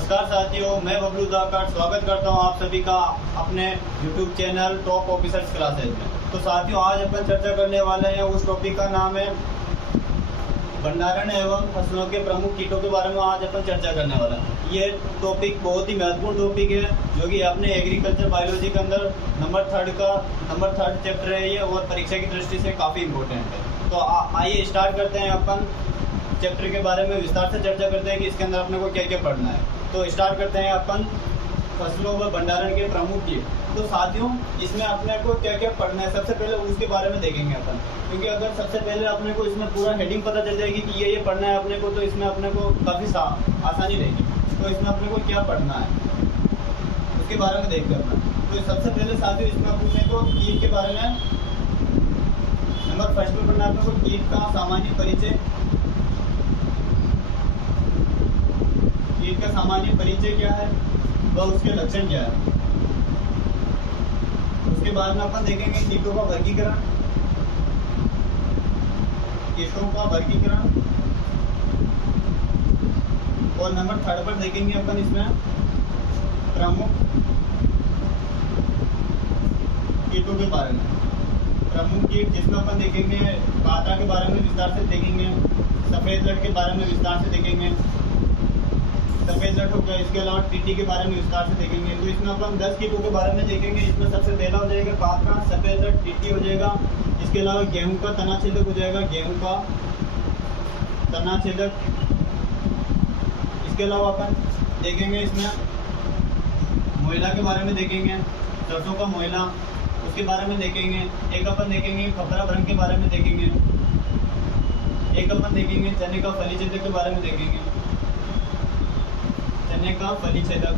नमस्कार साथियों, मैं बबलू दाकर स्वागत करता हूं आप सभी का अपने YouTube channel top officers classes में। तो साथियों, आज अपन चर्चा करने वाले हैं उस टॉपिक का नाम है भंडारण एवं फसलों के प्रमुख कीटों के बारे में आज अपन चर्चा करने वाला है। ये टॉपिक बहुत ही महत्वपूर्ण टॉपिक है जो कि अपने एग्रीकल्चर बायोलॉजी के अंदर नंबर थर्ड चैप्टर है ये, और परीक्षा की दृष्टि से काफ़ी इंपॉर्टेंट है। तो आइए स्टार्ट करते हैं अपन चैप्टर के बारे में विस्तार से चर्चा करते हैं कि इसके अंदर अपने को क्या क्या पढ़ना है। तो स्टार्ट करते हैं अपन फसलों व भंडारण के प्रमुख कीट। तो साथियों, इसमें अपने को क्या क्या पढ़ना है सबसे पहले उसके बारे में देखेंगे अपन, क्योंकि अगर सबसे पहले अपने को इसमें पूरा हेडिंग पता चल जाएगी कि ये पढ़ना है अपने को, तो इसमें अपने को काफ़ी आसानी रहेगी। तो इसमें अपने को क्या पढ़ना है उसके बारे में देखते हैं अपन। तो सबसे पहले साथियों, इसमें अपने को कीट के बारे में नंबर फर्स्ट में पढ़ना है अपने को कीट का सामान्य परिचय। कीट का सामान्य परिचय क्या है व उसके लक्षण क्या है। उसके बाद में अपन देखेंगे कीटों का वर्गीकरण, और नंबर थर्ड पर देखेंगे अपन इसमें प्रमुख कीटों के बारे में। प्रमुख कीट जिसमें अपन देखेंगे कातरा के बारे में विस्तार से देखेंगे, सफ़ेद लट के बारे में विस्तार से देखेंगे, सफ़ेद लट हो गया, इसके अलावा टीटी के बारे में विस्तार से देखेंगे। तो इसमें अपन 10 कीटों के बारे में देखेंगे। इसमें सबसे पहला हो जाएगा कातरा, सफ़ेद लट, टीटी हो जाएगा। इसके अलावा गेहूं का तनाछेदक हो जाएगा, गेहूं का तनाछेदक। इसके अलावा अपन देखेंगे इसमें मोइला के बारे में देखेंगे, सरसों का मोइला उसके बारे में देखेंगे। एक अपन देखेंगे खपरा भ्रंग के बारे में देखेंगे। एक अपन देखेंगे चने का फलीछेदक के बारे में देखेंगे, चने का फलीछेदक।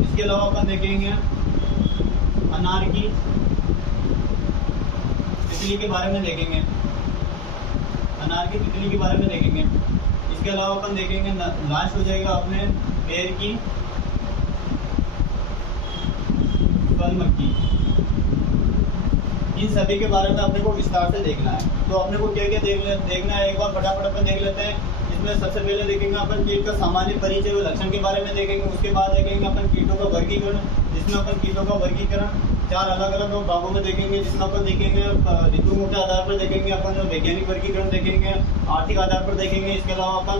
इसके अलावा अपन देखेंगे अनार की तितली के बारे में देखेंगे, अनार की तितली के बारे में देखेंगे। इसके अलावा अपन देखेंगे लास्ट हो जाएगा अपने पेड़ की फल मक्खी। इन सभी के बारे में अपने को विस्तार से देखना है। तो अपने को क्या क्या देखना है, एक बार फटाफट अपन देख लेते हैं। इसमें सबसे पहले देखेंगे अपन कीट का सामान्य परिचय व लक्षण के बारे में देखेंगे। उसके बाद देखेंगे अपन कीटों का वर्गीकरण, जिसमें अपन कीटों का वर्गीकरण 4 अलग अलग भागों में देखेंगे, जिसमें अपन देखेंगे ऋतुओं के आधार पर देखेंगे अपन जो वैज्ञानिक वर्गीकरण देखेंगे, आर्थिक आधार पर देखेंगे। इसके अलावा अपन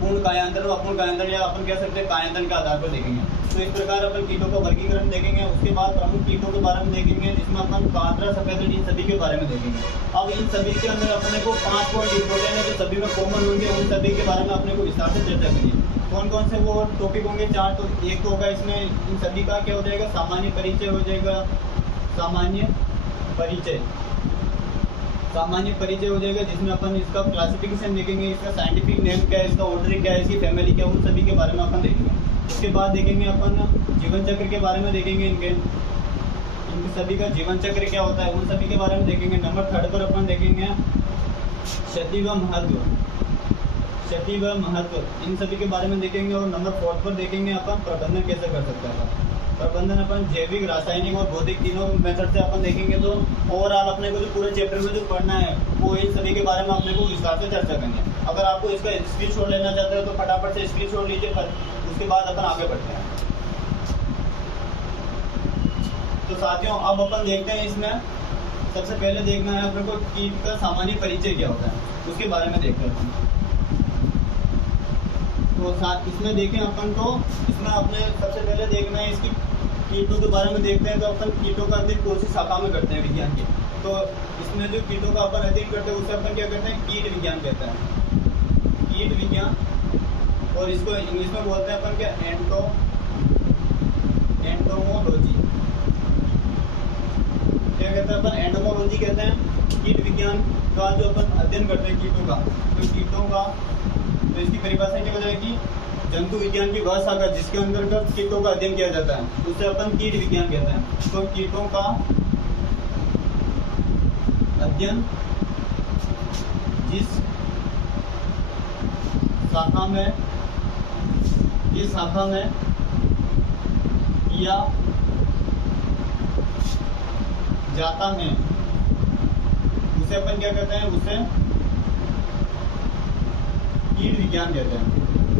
पूर्ण कायांतरण व अपूर्ण कायांतरण, या अपन कह सकते हैं कायांतरण के आधार पर देखेंगे। तो इस प्रकार अपन कीटों का वर्गीकरण देखेंगे। उसके बाद प्रमुख कीटों के बारे में देखेंगे, जिसमें अपन कातरा, सफ़ेद लट, इन सभी के बारे में देखेंगे। अब इन सभी के अंदर अपने को 5 पॉइंट इंपॉर्टेंट है जो सभी में कॉमन होंगे, उन सभी के बारे में अपने को विस्तार से चर्चा करिए। कौन कौन से वो टॉपिक होंगे? 4। तो एक तो होगा इसमें इन सभी का क्या हो जाएगा, सामान्य परिचय हो जाएगा। सामान्य परिचय हो जाएगा, जिसमें अपन इसका क्लासिफिकेशन देखेंगे, इसका साइंटिफिक नेम क्या है, इसका ऑर्डरिंग क्या है, इसकी फैमिली क्या है, उन सभी के बारे में अपन देखेंगे। उसके बाद देखेंगे अपन जीवन चक्र के बारे में देखेंगे, इनके सभी का जीवन चक्र क्या होता है, उन सभी के बारे में देखेंगे। नंबर 3 पर अपन देखेंगे क्षति व महत्व, इन सभी के बारे में देखेंगे। और नंबर 4 पर देखेंगे अपन प्रबंधन कैसे कर सकते हैं। प्रबंधन अपन जैविक, रासायनिक और भौतिक तीनों मेथड से अपन देखेंगे। तो ओवरऑल अपने को जो पूरे चैप्टर में जो पढ़ना है वो इन सभी के बारे में अपने को विस्तार से चर्चा करनी है। अगर आपको इसका स्क्रीनशॉट लेना चाहते हो तो फटाफट से स्क्रीनशॉट लीजिए, उसके बाद अपन आगे बढ़ते हैं। तो साथियों, अब अपन देखते हैं इसमें सबसे पहले देखना है अपने को कीट का सामान्य परिचय क्या होता है, उसके बारे में देखते हैं। तो साथ इसमें देखें अपन, तो इसमें अपने सबसे पहले देखना है इसकी कीटों के बारे में देखते हैं। तो अपन कीटों का अध्ययन कौन सी शाखा में करते हैं, विज्ञान की। तो इसमें जो कीटों का अपन अध्ययन करते हैं उसे अपन क्या कहते हैं, कीट विज्ञान कहते हैं, कीट विज्ञान। और इसको इंग्लिश में बोलते हैं अपन क्या, एंटोमोलॉजी। क्या कहते हैं अपन, एंटोमोलॉजी कहते हैं कीट विज्ञान का जो अपन अध्ययन करते हैं कीटों का। तो कीटों का तो इसकी परिभाषा क्या हो जाएगी, जंतु विज्ञान की वह शाखा जिसके अंतर्गत कीटों का अध्ययन किया जाता है, उसे अपन कीट विज्ञान कहते हैं। तो कीटों का अध्ययन जिस शाखा में किया जाता है उसे अपन क्या कहते हैं, उसे कीट विज्ञान कहते हैं।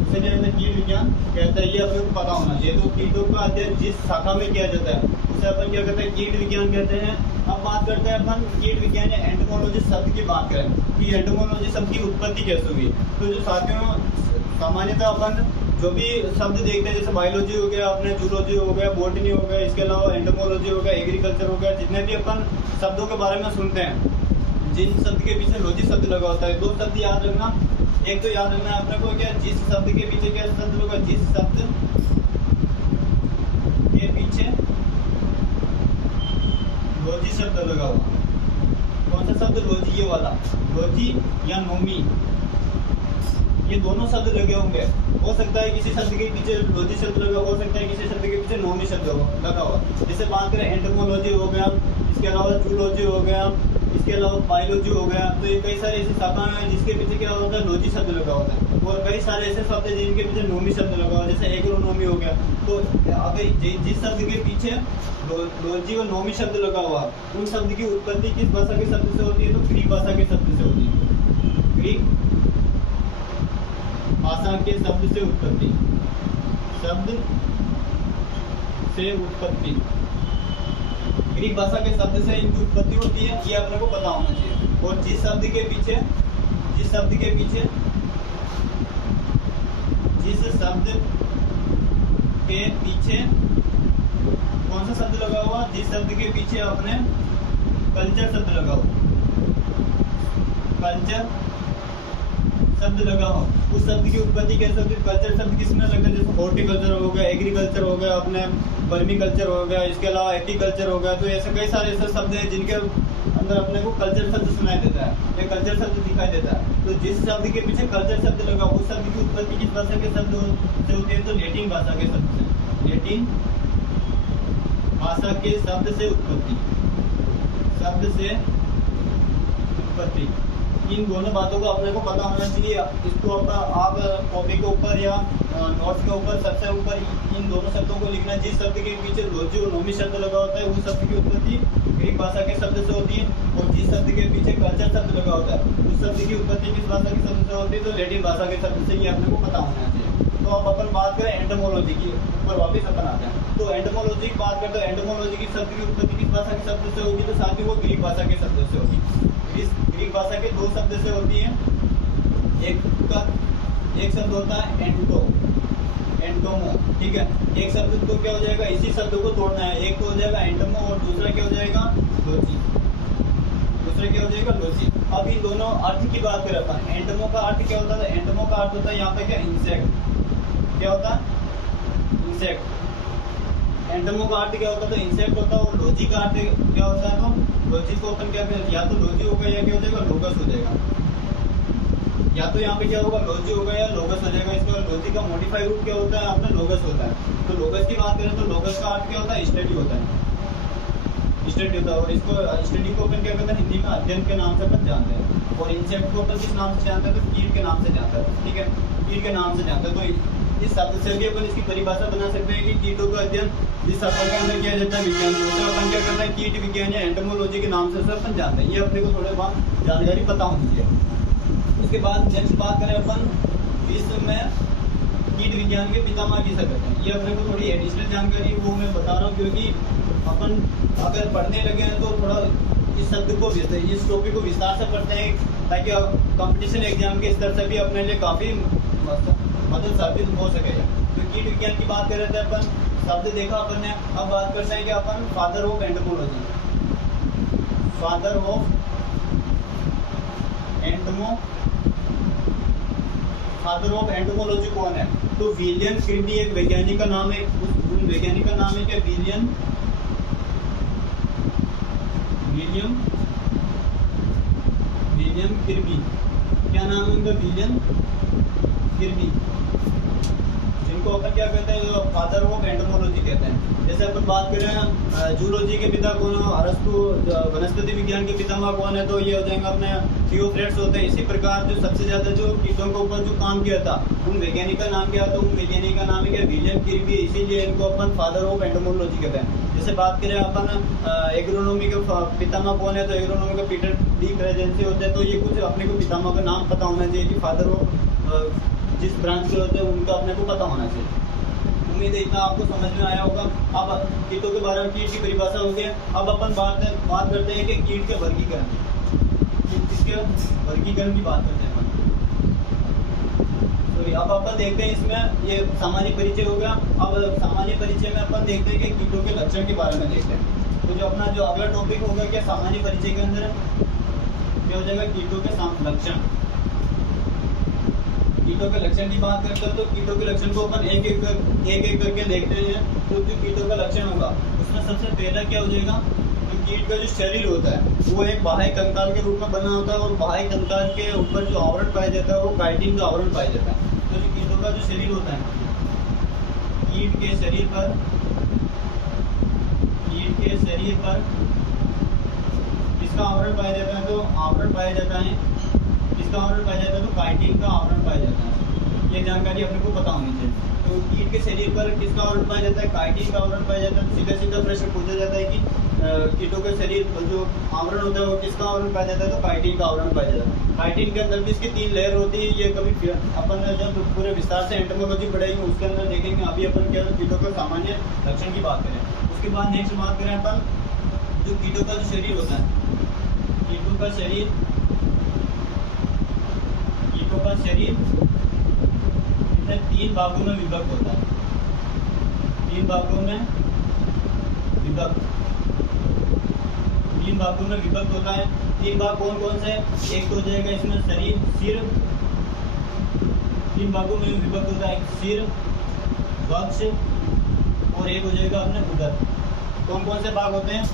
उसे क्या कहते हैं, कीट विज्ञान कहते हैं। ये अपने को पता होना चाहिए। तो कीटों का अध्ययन जिस शाखा में किया जाता है उसे अपन क्या कहते हैं, कीट विज्ञान कहते हैं। अब बात करते हैं अपन कीट विज्ञान या एंटोमोलॉजी शब्द की बात करें कि एंटोमोलॉजी शब्द की उत्पत्ति कैसे हुई। तो जो साथियों सामान्यतः अपन जो भी शब्द देखते हैं, जैसे बायोलॉजी हो गया, अपने जूलॉजी हो गया, बॉटनी हो गया, इसके अलावा एंटोमोलॉजी हो गया, एग्रीकल्चर हो गया, जितने भी अपन शब्दों के बारे में सुनते हैं, जिन शब्द के पीछे लॉजी शब्द लगा होता है, 2 शब्द याद रखना। एक तो याद रखना है अपने को क्या, जिस शब्द के पीछे क्या शब्द होगा, जिस शब्द के पीछे लॉजी शब्द लगा हुआ। कौन सा शब्द, लॉजी, ये वाला लॉजी या नोमी, ये दोनों शब्द लगे होंगे। हो सकता है किसी शब्द के पीछे लॉजी शब्द लगा, हो सकता है किसी शब्द के पीछे नोमी शब्द लगा हुआ। जैसे बात करें एंटोमोलॉजी हो गया, इसके अलावा जूलॉजी हो गया, इसके अलावा बायोलॉजी हो गया। तो ये कई सारे ऐसे शाखाएं हैं जिसके पीछे क्या होता है, लॉजी शब्द लगा होता है। और कई सारे ऐसे शब्द हैं जिनके पीछे नोमी शब्द लगा हुआ है, जैसे एग्रोनोमी हो गया। तो अगर जिस शब्द के पीछे लॉजी और नोमी शब्द लगा हुआ, उन शब्द की उत्पत्ति किस भाषा के शब्द से होती है, तो ग्रीक भाषा के शब्द से होती है। ग्रीक भाषा के शब्द से उत्पत्ति, शब्द से उत्पत्ति, ग्रीक भाषा के शब्द से इनकी उत्पत्ति होती है, ये अपने को पता होना चाहिए। और जिस शब्द के पीछे जिस शब्द के पीछे कौन सा शब्द लगा हुआ, जिस शब्द के पीछे अपने कल्चर शब्द लगा हुआ, कल्चर शब्द लगा हो, उस शब्द की उत्पत्ति कैसे होती है। कल्चर शब्द किसमें लगता है, जैसे हॉर्टिकल्चर हो गया, एग्रीकल्चर हो गया, अपने वर्मी कल्चर हो गया, इसके अलावा एग्रीकल्चर हो गया। तो ऐसे कई सारे ऐसे शब्द हैं जिनके अंदर अपने को कल्चर शब्द सुनाई देता है या कल्चर शब्द दिखाई देता है। तो जिस शब्द के पीछे कल्चर शब्द लगा उस शब्द की उत्पत्ति किस भाषा के शब्द से होती है, तो लैटिन भाषा के शब्द से, लैटिन भाषा के शब्द से उत्पत्ति, शब्द से उत्पत्ति। इन दोनों बातों को अपने को पता होना चाहिए। इसको आप कॉपी के ऊपर या नोट्स के ऊपर सबसे ऊपर इन दोनों शब्दों को लिखना। जिस शब्द के पीछे लॉजी और नोमी शब्द लगा होता है उस शब्द की उत्पत्ति ग्रीक भाषा के शब्द से होती है। और जिस शब्द के पीछे कल्चर शब्द लगा होता है उस शब्द की उत्पत्ति किस भाषा के शब्द से होती है, तो लैटिन भाषा के शब्द से। ये अपने को पता होना चाहिए। तो अब अपन बात करें एंटोमोलॉजी की, ऊपर वापस अपन आते हैं। तो एंटोमोलॉजी की बात करते हैं, एंटोमोलॉजी की शब्द की उत्पत्ति किस भाषा के शब्द से होगी, तो साथ ही वो ग्रीक भाषा के शब्द से होगी। इस ग्रीक भाषा के 2 शब्द से होती है। एक शब्द होता है एंटोमो, ठीक है। एक शब्द तो क्या हो जाएगा, इसी शब्द को तोड़ना है। एक तो हो जाएगा एंटोमो और दूसरा क्या हो जाएगा, लॉजी, दूसरा क्या हो जाएगा, लॉजी। अब इन दोनों अर्थ की बात करें अपन, एंटोमो का अर्थ क्या होता है, एंटोमो का अर्थ होता है यहाँ पे क्या, इंसेक्ट। क्या होता है, इंसेक्ट। एंटोमो का अर्थ क्या होता है, तो इंसेक्ट होता है। और लॉजी का अर्थ क्या होता है, तो लॉजी को अपन क्या कहते हैं, या तो लॉजी होगा या क्या हो जाएगा, लोगस हो जाएगा। या तो यहाँ पे क्या होगा, लॉजी होगा या लोगस हो जाएगा। इसका लॉजी का मॉडिफाई रूप क्या होता है, अपना लोगस होता है। तो लोगस की बात करें तो लोगस का अर्थ क्या होता है, स्टडी होता है, स्टडी होता है। और इसको स्टडी को अपन क्या कहते हैं, हिंदी में अध्ययन के नाम से अपन जानते हैं। और इंसेक्ट को अपन किस नाम से जानते हैं, तो कीट के नाम से जानते हैं, ठीक है, कीट के नाम से जानते हैं। तो इस शब्द से भी अपन इसकी परिभाषा बना सकते हैं कि कीटों का अध्ययन जिस शाखा के अंदर किया जाता है विज्ञान में, तो अपन क्या करते हैं, कीट विज्ञान या एंटोमोलॉजी के नाम से अपन जानते हैं। ये अपने को थोड़े बहुत जानकारी पता होनी चाहिए। उसके बाद नेक्स्ट बात करें अपन, विश्व में कीट विज्ञान के पितामह किसे कहते हैं। ये अपने को थोड़ी एडिशनल जानकारी वो मैं बता रहा हूँ, क्योंकि अपन अगर पढ़ने लगे हैं तो थोड़ा इस शब्द को इस टॉपिक को विस्तार से पढ़ते हैं, ताकि कंपटीशन एग्जाम के स्तर से भी अपने लिए काफ़ी मदद साबित हो सके। तो कीट विज्ञान की बात कर रहे थे अपन, शब्द देखा अपन ने। अब बात करते हैं कि अपन father of entomology, father of father of entomology कौन है, तो विलियम क्रिबी एक वैज्ञानिक का नाम है। उन वैज्ञानिक का नाम है क्या, विलियम क्रिबी। क्या नाम है उनका, विलियम क्रिबी, जिनको अपन क्या कहते हैं, फादर ऑफ एंटोमोलॉजी कहते हैं। जैसे अपन बात करें जूलॉजी के पिता कौन है, अरस्तु। वनस्पति विज्ञान के पितामह कौन है, तो ये हो जाएंगे अपने थियोफ्रेट्स होते हैं। इसी प्रकार जो सबसे ज्यादा जो कीटों के ऊपर जो काम किया था उन वैज्ञानिक का नाम क्या था, उन वैज्ञानिक का नाम है क्या, विलियम क्रिबी। इसीलिए इनको अपन फादर ऑफ एंटोमोलॉजी कहते हैं। जैसे बात करें अपन एग्रोनॉमी के पितामह कौन है, तो एग्रोनॉमी का पीटर डी क्रेजेंसी होते हैं। तो ये कुछ अपने को पितामह का नाम पता होना चाहिए कि फादर ऑफ जिस ब्रांच के होते हैं उनका अपने को पता होना चाहिए। उम्मीद है इतना आपको समझ में आया होगा। अब कीटों के बारे में कीट की परिभाषा हो गया। अब अपन बात करते हैं कि कीट के वर्गीकरण, इसके वर्गीकरण की बात करते हैं अपन। तो अब अपन देखते हैं इसमें ये सामान्य परिचय हो गया। अब सामान्य परिचय में अपन देखते हैं कि कीटों के लक्षण के बारे में देखते हैं। तो जो अपना जो अगला टॉपिक होगा क्या सामान्य परिचय के अंदर क्या हो जाएगा, कीटों के लक्षण। कीटों के लक्षण की बात करते हैं तो कीटों के लक्षण को अपन एक एक करके देखते हैं। तो जो कीटों का लक्षण होगा उसमें सबसे पहला क्या हो जाएगा, तो कीट का जो शरीर होता है वो एक बाह्य कंकाल के रूप में बना होता है और बाह्य कंकाल के ऊपर जो आवरण पाया जाता है वो काइटिन का आवरण पाया जाता है। तो जो कीटों का जो शरीर होता है, कीट के शरीर पर किसका आवरण पाया जाता है, तो आवरण पाया जाता है, किसका आवरण पाया जाता है, तो काइटिन का आवरण पाया जाता है। ये जानकारी अपने को पता होनी चाहिए। तो कीट के शरीर पर किसका आवरण पाया जाता है, काइटिन का आवरण पाया जाता है। तो सीधा सीधा प्रश्न पूछा जाता है कि कीटों के शरीर पर जो आवरण होता है वो किसका आवरण पाया जाता है, तो काइटिन का आवरण पाया जाता है। काइटिन के अंदर भी इसकी 3 लेयर होती है। ये कभी अपन जब पूरे विस्तार से एंटोमोलॉजी पढ़ेंगे उसके अंदर देखेंगे। अभी अपन क्या कीटों के सामान्य लक्षण की बात करें। उसके बाद नेक्स्ट बात करें अपन जो कीटों का जो शरीर होता है, कीटों का शरीर इसे 3 भागों में विभक्त होता है। 3 भागों में विभक्त होता है। 3 भाग कौन कौन से, एक तो हो जाएगा इसमें शरीर, सिर, 3 भागों में विभक्त होता है, सिर, वक्ष और एक हो जाएगा अपने उदर। कौन कौन से भाग होते हैं,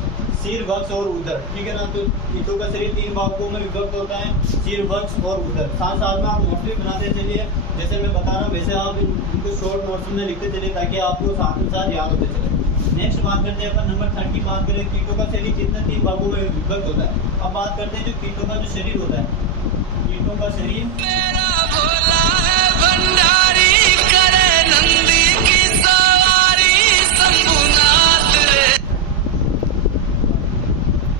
सिर, वक्ष और उदर, ठीक है ना। तो कीटों का शरीर 3 भागों में विभक्त होता है, सिर, वक्ष और उदर। साथ साथ में आप नोट्स भी बनाते चलिए, जैसे मैं बता रहा हूँ वैसे आप इनको शॉर्ट नोट्स में लिखते चलिए ताकि आपको साथ में साथ याद होते चले। नेक्स्ट बात करते हैं अपन नंबर 3 की बात करें, कीटों का शरीर कितने 3 भागों में विभक्त होता है। अब बात करते हैं जो कीटों का जो शरीर होता है, कीटों का शरीर